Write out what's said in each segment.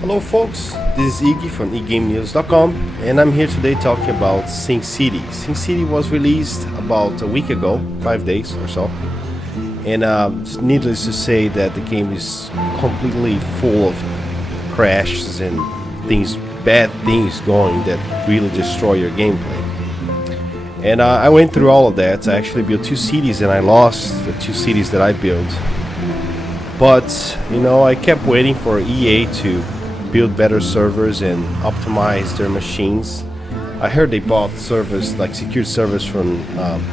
Hello folks, this is Iggy from eGameNews.com and I'm here today talking about SimCity. SimCity was released about a week ago, 5 days or so, and it's needless to say that the game is completely full of crashes and bad things going that really destroy your gameplay. And I went through all of that. I actually built 2 cities and I lost the 2 cities that I built. But, I kept waiting for EA to build better servers and optimize their machines. I heard they bought servers, like secure servers from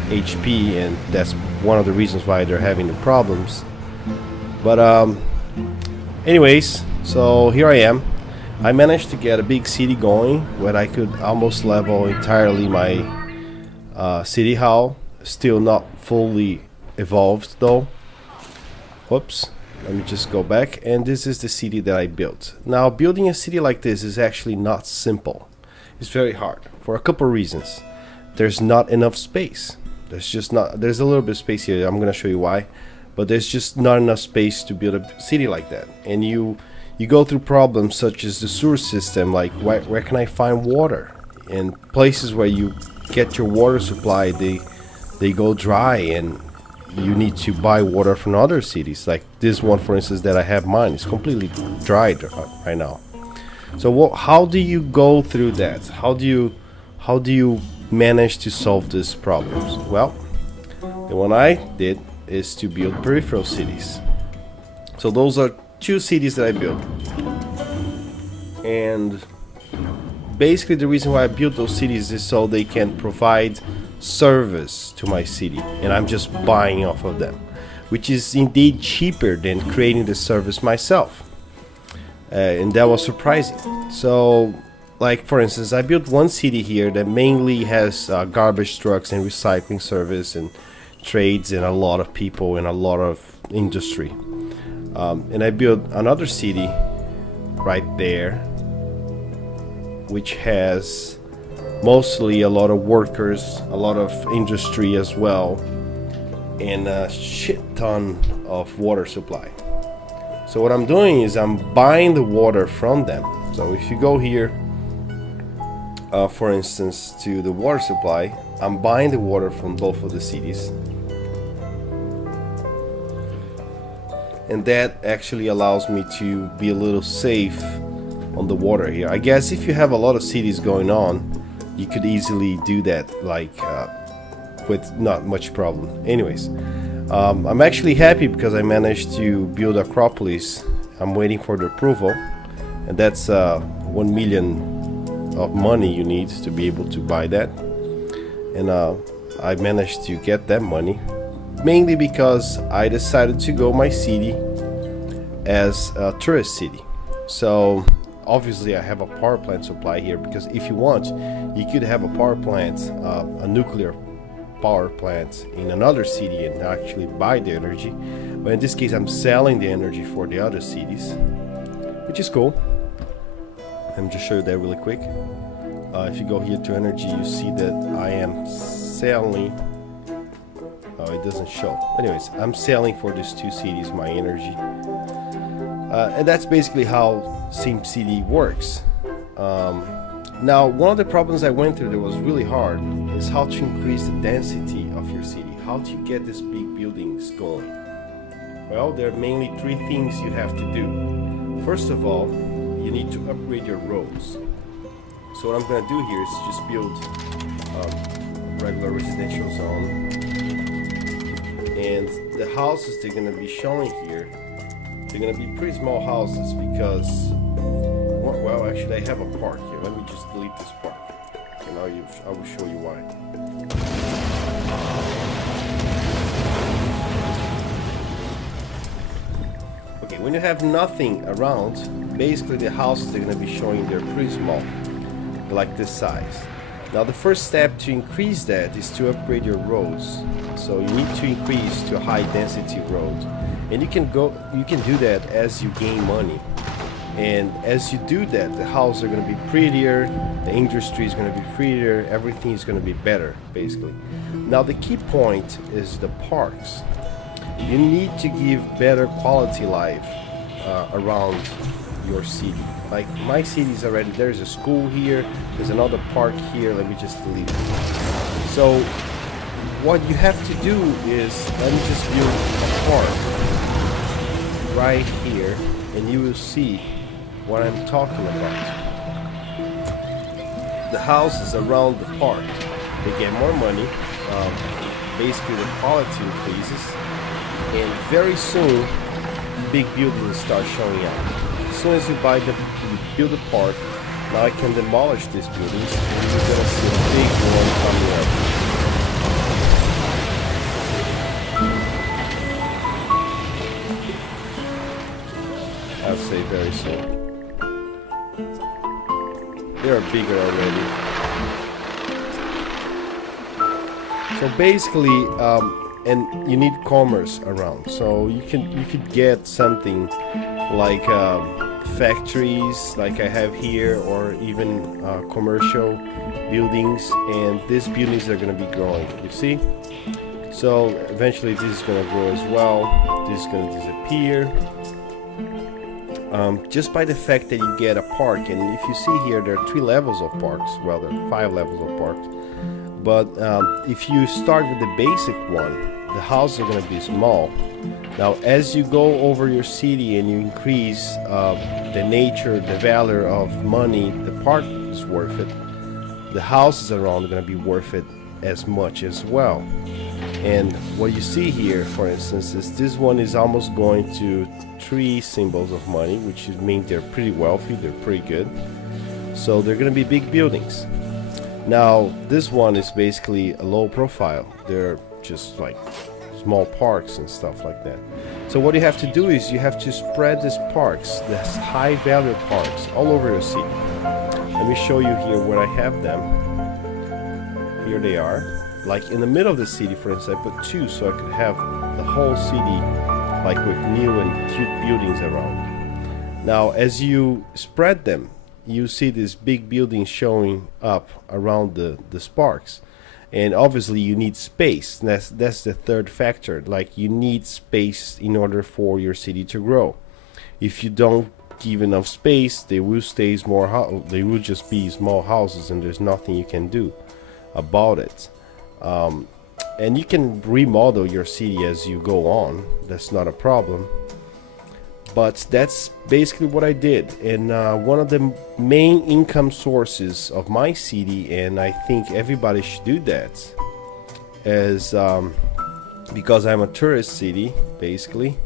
HP, and that's one of the reasons why they're having the problems. But anyways, so here I am. I managed to get a big city going where I could almost level entirely my city hall. Still not fully evolved though. Whoops. Let me just go back, and this is the city that I built. Now, building a city like this is actually not simple. It's very hard for a couple reasons. There's not enough space. There's a little bit of space here. I'm gonna show you why, but there's just not enough space to build a city like that. And you go through problems such as the sewer system, like where can I find water? And places where you get your water supply, they go dry, and you need to buy water from other cities. Like this one, for instance, that I have mine is completely dried right now. So how do you go through that? How do you manage to solve these problems? Well, the one I did is to build peripheral cities. So those are 2 cities that I built, and basically the reason why I built those cities is so they can provide service to my city, and I'm just buying off of them, which is indeed cheaper than creating the service myself, and that was surprising. So, like for instance, I built one city here that mainly has garbage trucks and recycling service and trades and a lot of people and a lot of industry, and I built another city right there which has mostly a lot of workers, a lot of industry as well, and a shit ton of water supply. So what I'm doing is I'm buying the water from them. So if you go here, for instance, to the water supply, I'm buying the water from both of the cities. And that actually allows me to be a little safe on the water here. I guess if you have a lot of cities going on, you could easily do that, like with not much problem. Anyways, I'm actually happy because I managed to build Acropolis. I'm waiting for the approval, and that's 1 million of money you need to be able to buy that. And I managed to get that money mainly because I decided to go my city as a tourist city. So obviously I have a power plant supply here, because if you want, you could have a power plant, a nuclear power plant in another city and actually buy the energy. But in this case, I'm selling the energy for the other cities, which is cool. Let me just show you that really quick. If you go here to energy, you see that I am selling. Oh, it doesn't show. Anyways, I'm selling for these 2 cities my energy. And that's basically how SimCity works. Now, one of the problems I went through that was really hard is how to increase the density of your city. How do you get these big buildings going? Well, there are mainly 3 things you have to do. First of all, you need to upgrade your roads. So what I'm going to do here is just build a regular residential zone. And the houses they're going to be showing here, they're going to be pretty small houses because, well, actually I have a park here. Let me just delete this park, and I will show you why. Okay, when you have nothing around, basically the houses they're going to be showing, they're pretty small, like this size. Now the first step to increase that is to upgrade your roads. So you need to increase to a high density road, and you can do that as you gain money. And as you do that, the houses are going to be prettier, the industry is going to be prettier, everything is going to be better, basically. Now the key point is the parks. You need to give better quality life around your city. Like my city is already, there's a school here, there's another park here. Let me just delete it. So what you have to do is, let me just build a park right here, and you will see what I'm talking about. The houses around the park, they get more money. Basically the quality increases, and very soon big buildings start showing up. As soon as you build a park, now I can demolish these buildings, and you're gonna see a big one coming up. I'll say very soon. They are bigger already. So basically, and you need commerce around. So you could get something like factories, like I have here, or even commercial buildings. And these buildings are going to be growing. You see? So eventually, this is going to grow as well. This is going to disappear. Just by the fact that you get a park, and if you see here, there are 3 levels of parks. Well, there are 5 levels of parks. But if you start with the basic one, the houses are going to be small. Now, as you go over your city and you increase the nature, the value of money, the park is worth it. The houses around are going to be worth it as much as well. And what you see here, for instance, is this one is almost going to 3 symbols of money, which means they're pretty wealthy, they're pretty good. So they're going to be big buildings. Now, this one is basically a low profile. They're just like small parks and stuff like that. So what you have to do is you have to spread these parks, these high value parks, all over your city. Let me show you here where I have them. Here they are. Like in the middle of the city, for instance, I put 2 so I could have the whole city like with new and cute buildings around. Now, as you spread them, you see these big buildings showing up around the sparks, and obviously you need space. That's the third factor. Like, you need space in order for your city to grow. If you don't give enough space, they will stay small. They will just be small houses, and there's nothing you can do about it. And you can remodel your city as you go on. That's not a problem. But that's basically what I did. And one of the main income sources of my city, and I think everybody should do that, is because I'm a tourist city, basically,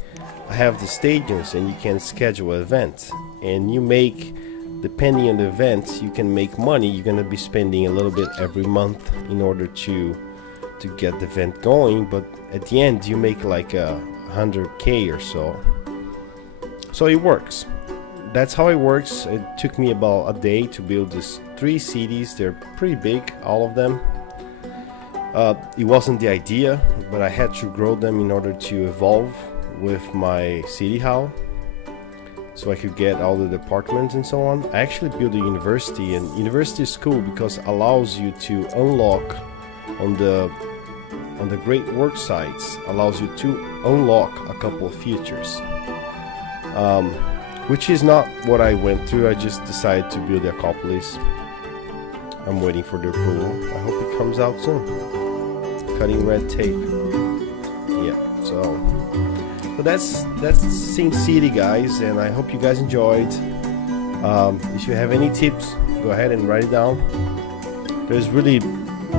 I have the stadiums, and you can schedule events. And you make, depending on the event, you can make money. You're going to be spending a little bit every month in order to get the event going. But at the end, you make like 100K or so. So it works. That's how it works. It took me about a day to build these 3 cities. They're pretty big, all of them. It wasn't the idea, but I had to grow them in order to evolve with my city hall, so I could get all the departments and so on. I actually built a university, and university is cool because it allows you to unlock on the great work sites, allows you to unlock a couple of features. Which is not what I went through. I just decided to build the Acropolis. I'm waiting for the approval. I hope it comes out soon. Cutting red tape. Yeah, so that's Sin City, guys, and I hope you guys enjoyed. If you have any tips, go ahead and write it down. There's really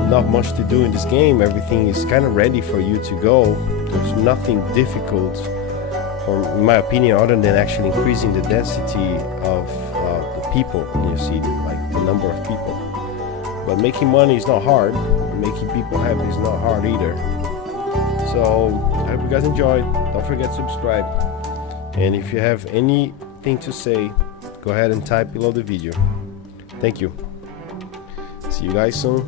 not much to do in this game. Everything is kind of ready for you to go. There's nothing difficult, in my opinion, other than actually increasing the density of the people in your city, like the number of people. But making money is not hard. Making people happy is not hard either. So I hope you guys enjoyed. Don't forget to subscribe. And if you have anything to say, go ahead and type below the video. Thank you. See you guys soon.